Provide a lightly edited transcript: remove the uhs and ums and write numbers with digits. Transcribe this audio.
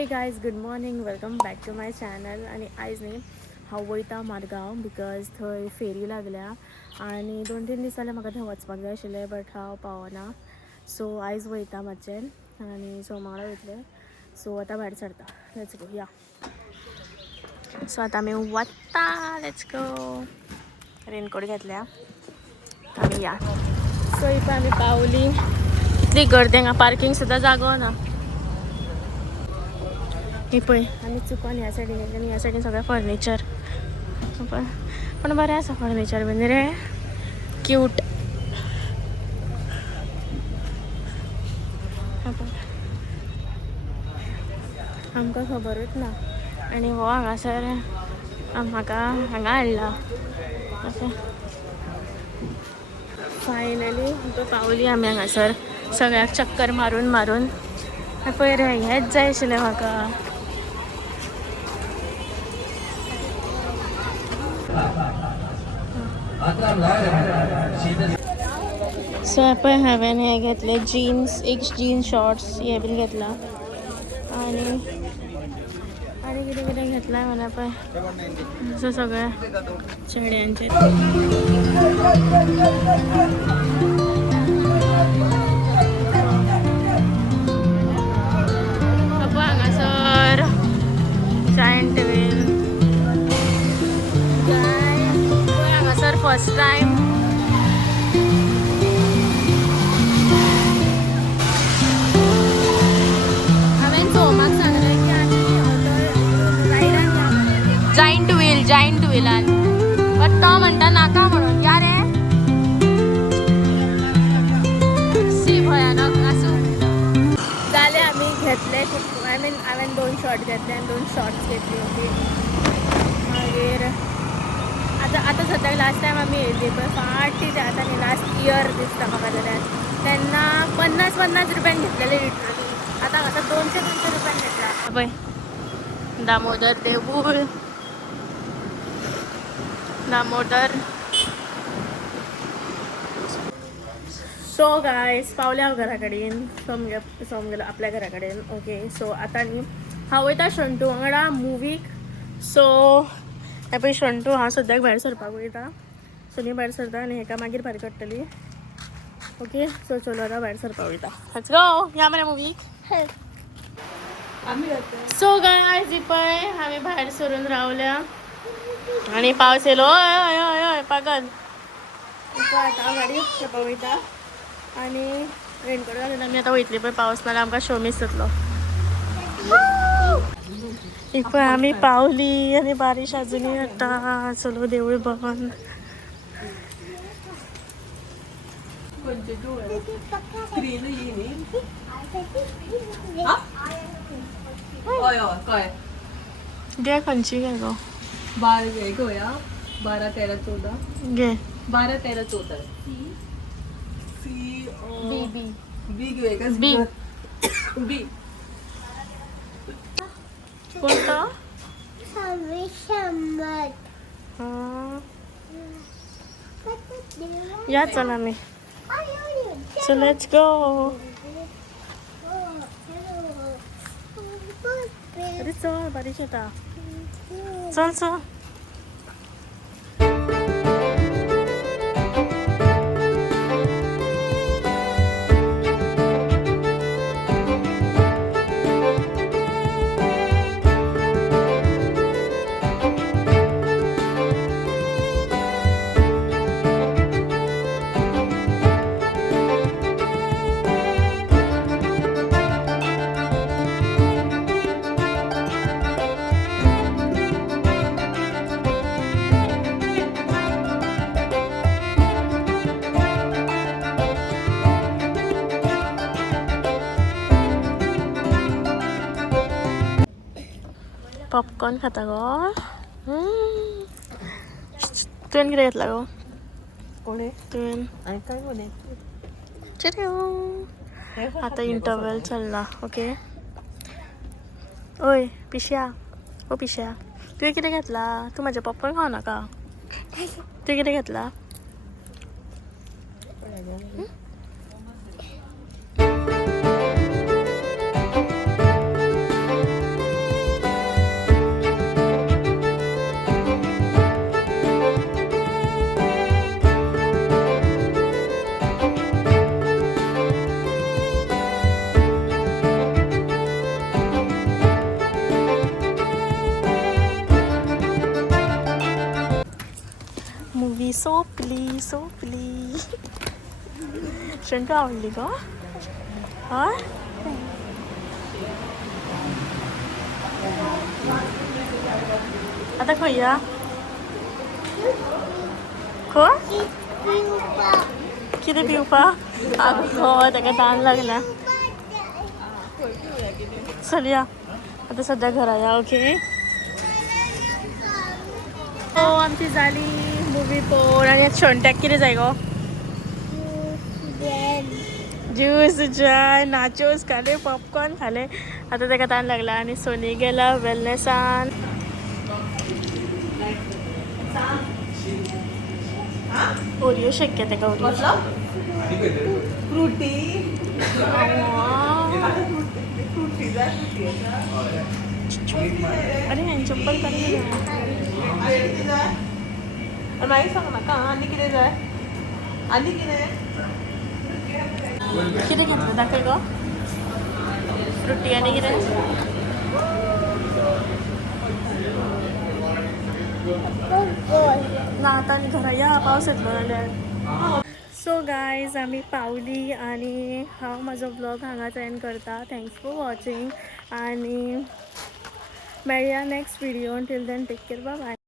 हे guys good morning welcome back to my channel. आणि आयज न्ही हांव वयता मारगांव बिकॉज थंय फेरी लागल्या आनी 2-3 दीस जाले म्हाका थंय वचपाक जाय आशिल्लें बट हांव पावना. सो आयज वयता मातशें आनी सोमार वयतलें. सो आतां भायर सरता. लेट्स गो या. सो आतां आमी वता. Let's go. रेनकोट घेतल्या आमी या. सो इपय आमी पावली. इतली गर्दी हांगा पार्किंग सुद्दां जागो ना. हे पळय आमी चुकोन ह्या सायडीन येयले आनी ह्या सायडीन सगळें फर्निचर. पण बरें आसा फर्निचर बीन रे. क्यूट. आमकां खबरूच ना आनी हो हांगासर म्हाका हांगा हाडला. फायनली पावली आमी हांगासर सगळ्याक चक्कर मारून मारून. पळय रे हेंच जाय आशिल्लें म्हाका. सो पळय हांवें हे घेतले जीन्स, एक जीन्स शॉर्ट्स हे बीन घेतला आनी कितें कितें घेतलां म्हणा पळय. असं सगळ्या चेड्यांचे. पळय हांगासर जायंट व्हील. पळय हांगासर फर्स्ट टायम जायंट व्हिलान बट तो म्हणटा नाका म्हणून. या रे सी भयानक आसूं जाले. आमी घेतले हांवें 2 शॉर्ट घेतले आनी 2 शॉर्ट्स घेतली. ओके मागीर आतां सद्याक लास्ट टायम आमी येयल्ली पळय फाटी ते आतां न्ही लास्ट इयर दिसता म्हाका जाल्यार तेन्ना 50 रुपयान घेतलेले लिटरली. आतां हांगासर 200 रुपयान घेतला. पळय दामोदर देवूळ. दामोदर. सो गायज पावल्या हांव घरा कडेन. सोम आपल्या घरा कडेन. ओके सो आतां न्ही हांव वयता शंटू वांगडा मुवीक. सो हे पळय शंटू हांव सद्याक भायर सरपाक वयता. सो न्ही भायर सरता आनी हेका मागीर भायर काडटली. ओके सो चलो आतां भायर सरपाक वयता. Let's go. या मरे मुवीक. सो गायज पळय आमी भायर सरून रावल्या आनी पावस येयलो. हय हय हय पागल. आतां हांव गाडी घेवपाक वयता आनी रेनकोट घालून आमी आतां वयतली पळय. पावस नाल्यार आमकां शो मिस जातलो. पळय आमी पावली आनी बारीश आजुनूय येता. चलो देवूळ बंद. घे खंयची घे गो. 12 गोया 12 13 14 घे 12 13 14 बी बी बी घेऊया बी. बी कोणता या चल आमी. So let's go. अरे चल बारीश येता. चल चल. पॉपकॉर्न खाता गो. तुवें कितें घेतला गो. कोणे तुवें काय कोणे आता इंटरवल चलला. ओके ओय पिश्या. ओ पिश्या तुवें कितें घेतला. तूं म्हाजें पॉपकॉर्न खावं नाका. तुवें कितें घेतला. शंका आवडली का हा आता खंया खो कितें पिवपाक आगो ताका ताण लागला चलया आता सध्या घरा या ओके हो आमची झाली मुवी पोर आणि शोंट्याक कितें जाय गो ज्यूस चाय नाचोस खाले पॉपकॉर्न खाले आता ताका ताण लागला आणि सोनी गेला वेलनेसान ओरिओ शेक के ताका ओरिओ फ्रुटी अरे हांवें चप्पल काडून नाही सांग नाका आनी कितें जाय आनी कितें कितें घेतलं दाखय गो फ्रुटी आनी कितें ना आतां आनी घरा या पावस येतलो जाल्यार सो गायज आमी पावली आणि हांव म्हजो ब्लॉग हांगाच एंड करता थँक्स फॉर वॉचिंग आणि मेळया next video till then take care bye bye